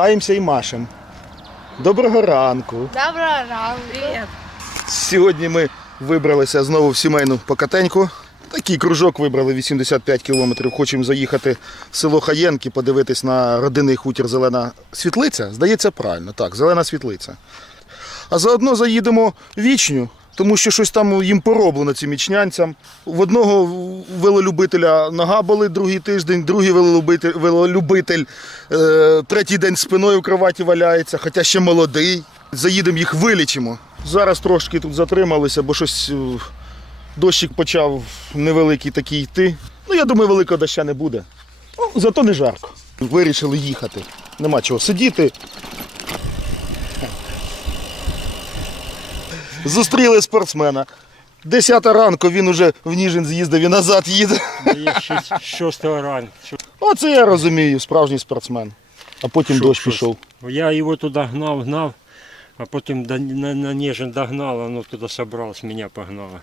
улибаємося і машемо. Доброго ранку. Доброго ранку. Привіт. Сьогодні ми вибралися знову в сімейну покатеньку. Такий кружок вибрали 85 кілометрів. Хочемо заїхати в село Хаєнки, подивитись на родинний хутір Зелена Світлиця. Здається, правильно, так, Зелена Світлиця. А заодно заїдемо в Вічню, тому що щось там їм пороблено цим вічнянцям. В одного велолюбителя нога болить другий тиждень, другий велолюбитель, велолюбитель е, третій день спиною в кроваті валяється, хоча ще молодий. Заїдемо їх вилічимо. Зараз трошки тут затрималися, бо щось е, дощик почав невеликий такий йти. Ну, я думаю, великого доща не буде. Ну, зато не жарко. Вирішили їхати. Нема чого сидіти. Зустріли спортсмена. Десята ранку він уже в Ніжин з'їздив і назад їде. Шостого ранку. Оце я розумію, справжній спортсмен. А потім Що, дощ пішов. Я його туди гнав, гнав, а потім до- на, на Нежин догнал, оно туда собралось, меня погнало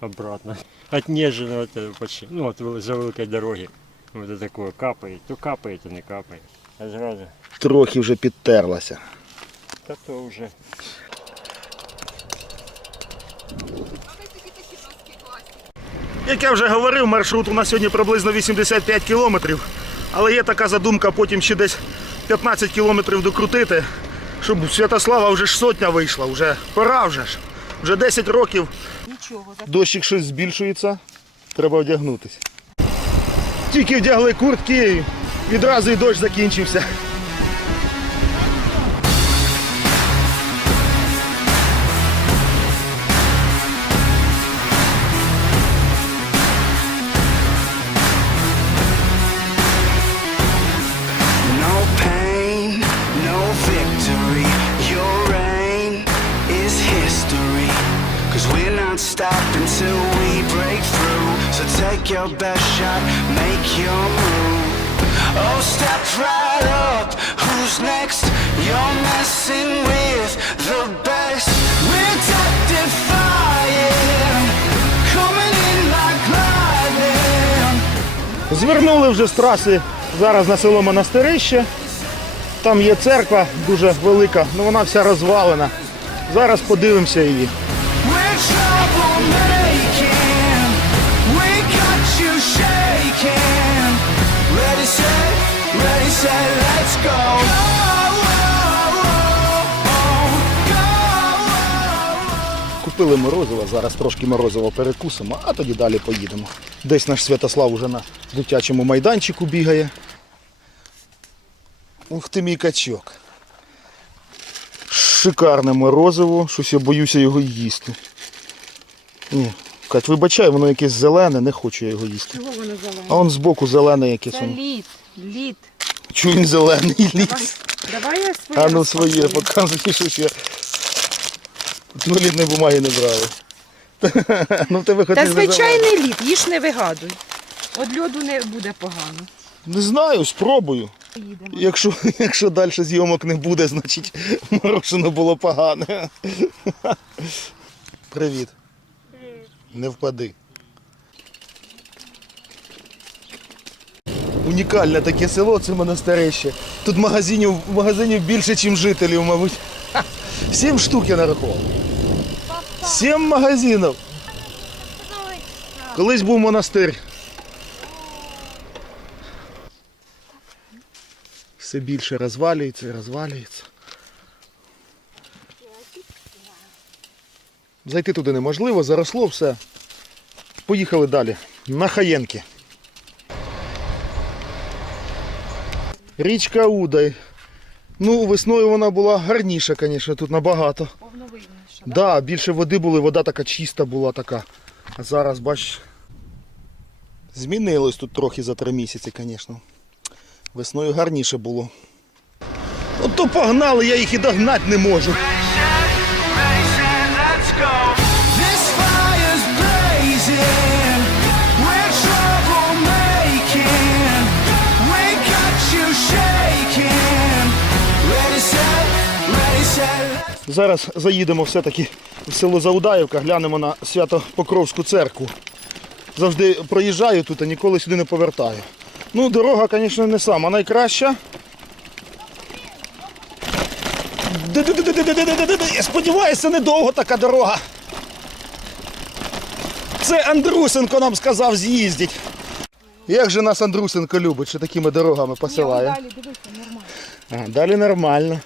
обратно. От Нежина, это почти, ну, от за великой дороги. Вот такое капает, то капает, то не капает. А зразу, Трохи вже підтерлася. та то вже. Як я вже говорив, маршрут у нас сьогодні приблизно 85 кілометрів. Але є така задумка потім ще десь 15 кілометрів докрутити, щоб Святослава вже ж сотня вийшла, вже пора вже ж. Вже 10 років. Дощик щось збільшується, треба одягнутися. Тільки вдягли куртки, відразу і дощ закінчився. We're not stopping till we break through. So take your best shot, make your move. Oh, step right up. Who's next? You're messing with the best. We're defying. Coming in like lightning. Звернули вже з траси зараз на село Монастирище. Там є церква дуже велика, але вона вся розвалена. Зараз подивимося її. Купили морозиво, зараз трошки морозиво перекусимо, а тоді далі поїдемо. Десь наш Святослав уже на дитячому майданчику бігає. Ух ти мій качок. Шикарне морозиво, щось я боюся його їсти. Ні, Кать, вибачай, воно якесь зелене, не хочу я його їсти. Чого воно зелене? А он збоку зелене якесь. Це воно. лід. Лід. Чую він зелений ліс. Давай я своє. А ну своє, розпакую. показуй, що ж я. Туалітної бумаги не брали. Ну в тебе хоч Та не звичайний лід, їж не вигадуй. От льоду не буде погано. Не знаю, спробую. Їдемо. Якщо, якщо далі зйомок не буде, значить морожено було погане. Привіт. Не впади. Унікальне таке село, це монастирище. Тут магазинів, магазинів більше, ніж жителів, мабуть. Сім штук я нарахував. Сім магазинів. Колись був монастир. Все більше розвалюється і розвалюється. Зайти туди неможливо, заросло все. Поїхали далі. На Хаєнки. Річка Удай. Ну, весною вона була гарніша, звісно, тут набагато. Повновидніше. Да, більше води були, вода така чиста була така. А зараз, бач, змінилось тут трохи за три місяці, звісно. Весною гарніше було. От то погнали, я їх і догнати не можу. Зараз заїдемо все-таки в село Заудаївка, глянемо на Свято-Покровську церкву. Завжди проїжджаю тут, а ніколи сюди не повертаю. Ну, дорога, звісно, не сама найкраща. Я сподіваюся, недовго така дорога. Це Андрусенко нам сказав з'їздить. Як же нас Андрусенко любить, що такими дорогами посилає. Далі дивися, нормально. Далі нормально.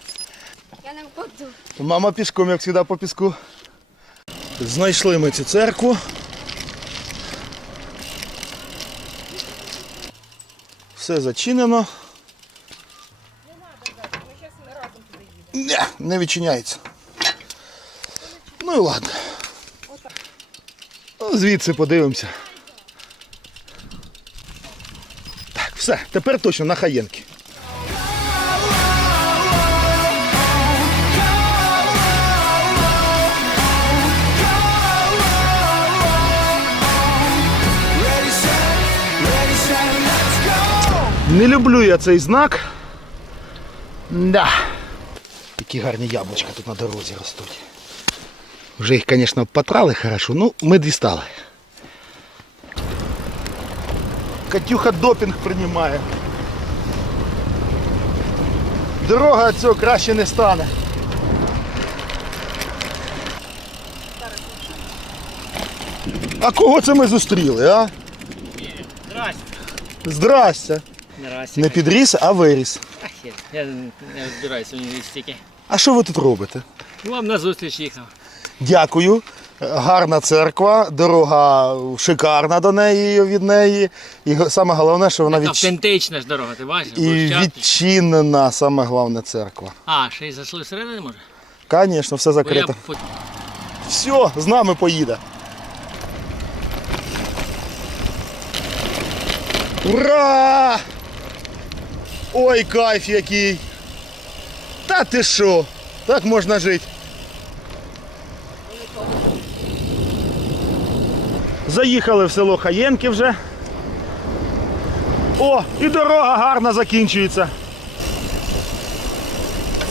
Мама пішком, як завжди, по піску. Знайшли ми цю церкву. Все зачинено. Не, не відчиняється. Ну і ладно. Ну, Звідси подивимося. Так, все, тепер точно на хаєнки. Не люблю я цей знак. Да. Які гарні яблучка тут на дорозі ростуть. Вже їх, звісно, потрали хорошо, ну ми дістали. Катюха допінг приймає. Дорога від цього краще не стане. А кого це ми зустріли, а? Здрасте. Здрастя. Здрасте. Не підріс, а виріс. Я- не розбираюся в університеті. А що ви тут робите? Вам на зустріч їхав. Дякую. Гарна церква, дорога шикарна до неї від неї. І саме головне, що вона відч... Автентична ж дорога, ти бачиш? і відчинена, саме головне церква. А, ще й зайшли всередину може? Звісно, все Бо я Все, з нами поїде. Ура! Ой, кайф який! Та ти що? Так можна жити. Заїхали в село Хаєнки вже. О, і дорога гарна закінчується.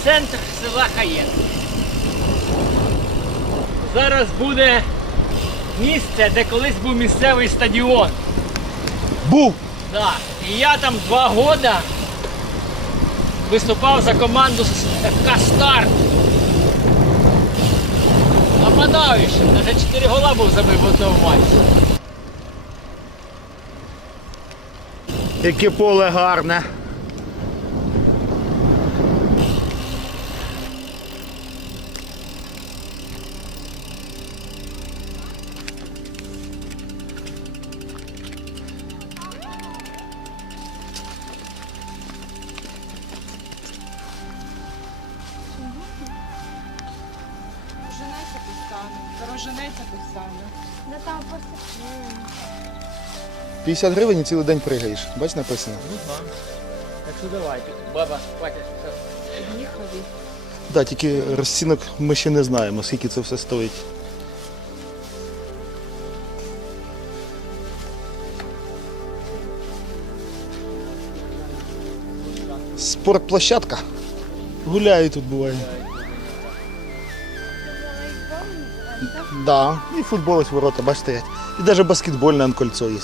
Центр села Хаєн. Зараз буде місце, де колись був місцевий стадіон. Був! Да. І я там два года виступав за команду ФК Старт. Нападаючий, навіть 4 гола був забив в одному матчі. Яке поле гарне. Тут саме. Роженеться. Да там просто... 50 гривень і цілий день пригаєш. Бач написано. Ну Так що давай, баба, хватить. Їхали. Да, тільки розцінок ми ще не знаємо, скільки це все стоїть. Спортплощадка. Гуляю тут буває. Да, і футбол ось ворота, бач, стоять. І навіть баскетбольне кольцо є.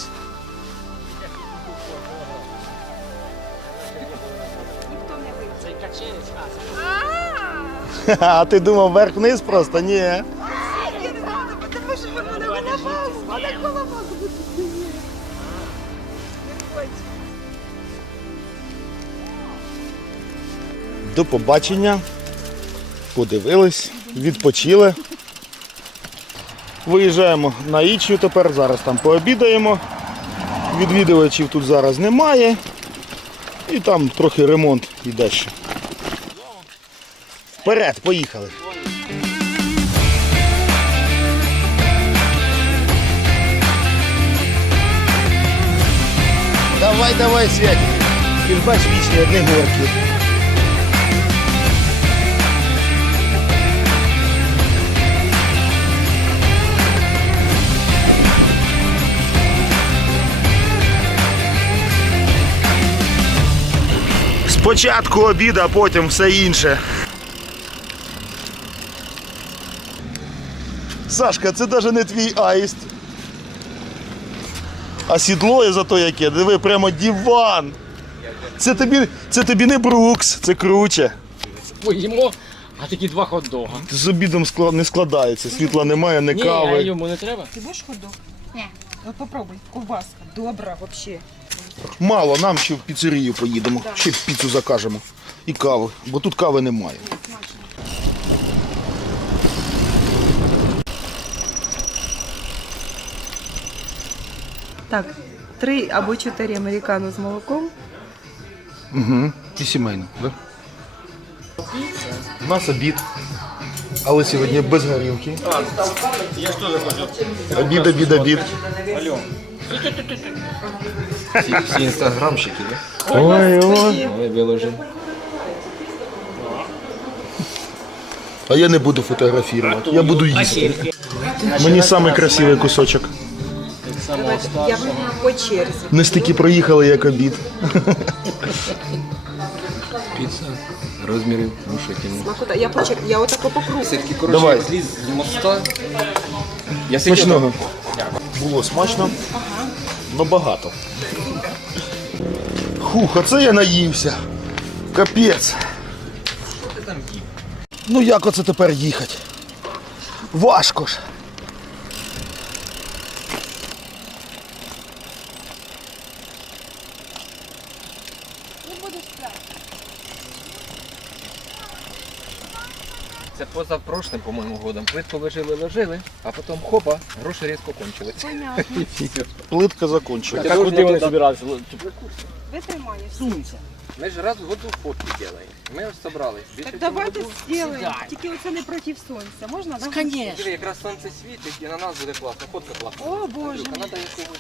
А, ти думав вверх-вниз просто? Ні. До побачення. Подивились, відпочили. Виїжджаємо на Ічню тепер, зараз там пообідаємо. Відвідувачів тут зараз немає. І там трохи ремонт іде ще. Вперед, поїхали. Давай, давай, Святик. Ти ж бач вічні одні горки. Спочатку обід, а потім все інше. Сашка, це навіть не твій аїст. А сідло є зато яке, диви, прямо диван. Це тобі, це тобі не Брукс, це круче. Поїмо, А такі два хот-дога. З обідом не складається, світла немає, не Ні, а йому не треба? Ти будеш ходок? Ні. От попробуй, ковбаска. Добра, взагалі. Мало, нам ще в піцерію поїдемо, ще піцу закажемо. І каву, бо тут кави немає. Так, три або чотири американо з молоком. Угу. І сімейно, так? У нас обід. Але сьогодні без горілки. Обід, обід, обід. Всі інстаграмщики, да? Ой, ой. Ой, виложив. А я не буду фотографувати, я буду їсти. Мені самий красивий кусочок. Я буду по черзі. Не стільки проїхали, як обід. Піца. Розмірів внушительні. Смакота. Я по черзі. Я отако по кругу. Все-таки, коротше, Давай. зліз з моста. Я сидів Смачного. Було смачно, но багато. Хух, оце я наївся. Капець. Що ти там їв? Ну як оце тепер їхати? Важко ж. Це позапрошлим, по-моєму, годом. Плитку ложили, ложили, а потім хопа, гроші різко кончились. Плитка закончилась. А куди вони збиралися? Ви тримаєш. Ми ж раз в году фотки робимо. Ми ось собрались. Більше Так цього давайте году. зробимо. Тільки оце не проти сонця. Можна? Да? Диви, якраз сонце світить і на нас буде класно. Фотка класна. О, Боже. Якогось.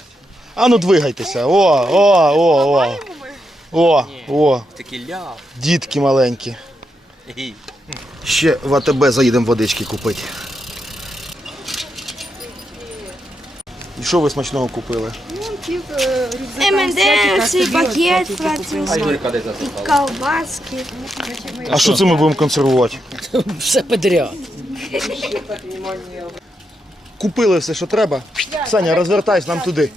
А ну двигайтеся. О, о, о, о. О, о, Такий ляв. дітки маленькі. Ще в АТБ заїдемо водички купити. І що ви смачного купили? МНД, цей пакет А французький. І колбаски. А що це ми будемо консервувати? Все подряд. Купили все, що треба. Саня, розвертайся нам туди.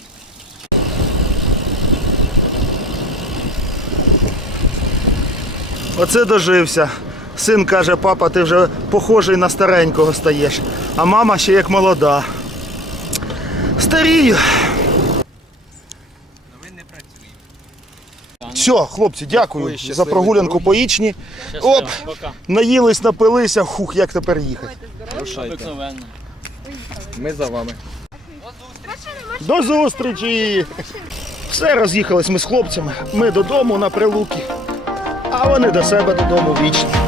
Оце дожився. Син каже, папа, ти вже похожий на старенького стаєш, а мама ще як молода. Старію. Все, хлопці, дякую за прогулянку по Ічні. Оп, наїлись, напилися. Хух, як тепер їхати? Обикновенно. Ми за вами. До зустрічі! Все роз'їхались ми з хлопцями. Ми додому на прилуки, а вони до себе додому вічно.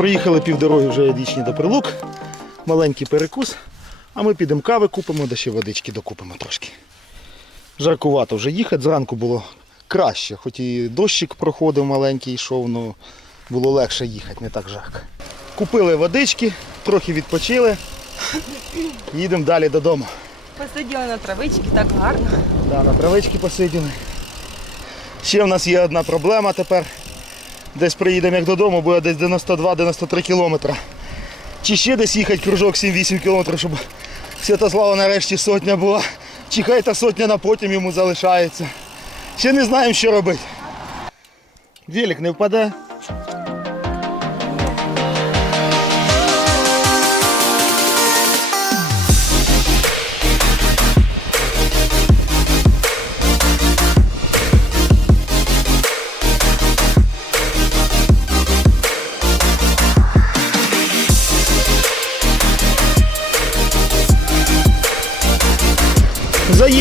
Проїхали півдороги вже дічні до прилук. Маленький перекус. А ми підемо кави купимо, да ще водички докупимо трошки. Жаркувато вже їхати. Зранку було краще, хоч і дощик проходив маленький, йшов, але було легше їхати, не так жарко. Купили водички, трохи відпочили. Їдемо далі додому. Посиділи на травичці, так гарно. Да, на травички посиділи. Ще в нас є одна проблема тепер. Десь приїдемо як додому, буде десь 92-93 кілометри. Чи ще десь їхати кружок 7-8 кілометрів, щоб Святослава нарешті сотня була. Чи хай та сотня на потім йому залишається. Ще не знаємо, що робити. Велик не впаде.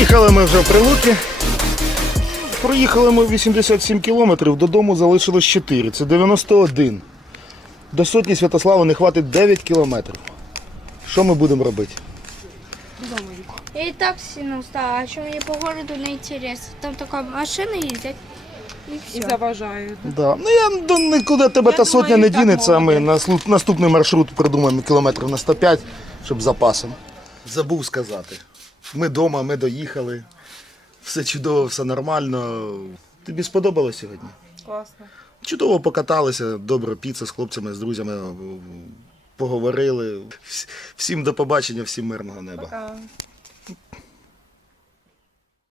Заїхали ми вже в Прилуки. Проїхали ми 87 кілометрів, додому залишилось 4, це 91. До сотні Святослава не хватить 9 кілометрів. Що ми будемо робити? Я и так сильно устала, а еще мне по городу не интересно. Там только машины ездят. і заважають. Да. Ну я до нікуди тебе Я та сотня думаю, не так дінеться, а ми наслу- наступний маршрут придумаємо кілометрів на 105, щоб з запасом. Забув сказати. Ми вдома, ми доїхали. Все чудово, все нормально. Тобі сподобалось сьогодні? Класно. Чудово покаталися, добре, піца з хлопцями, з друзями поговорили. Всім до побачення, всім мирного неба. Пока.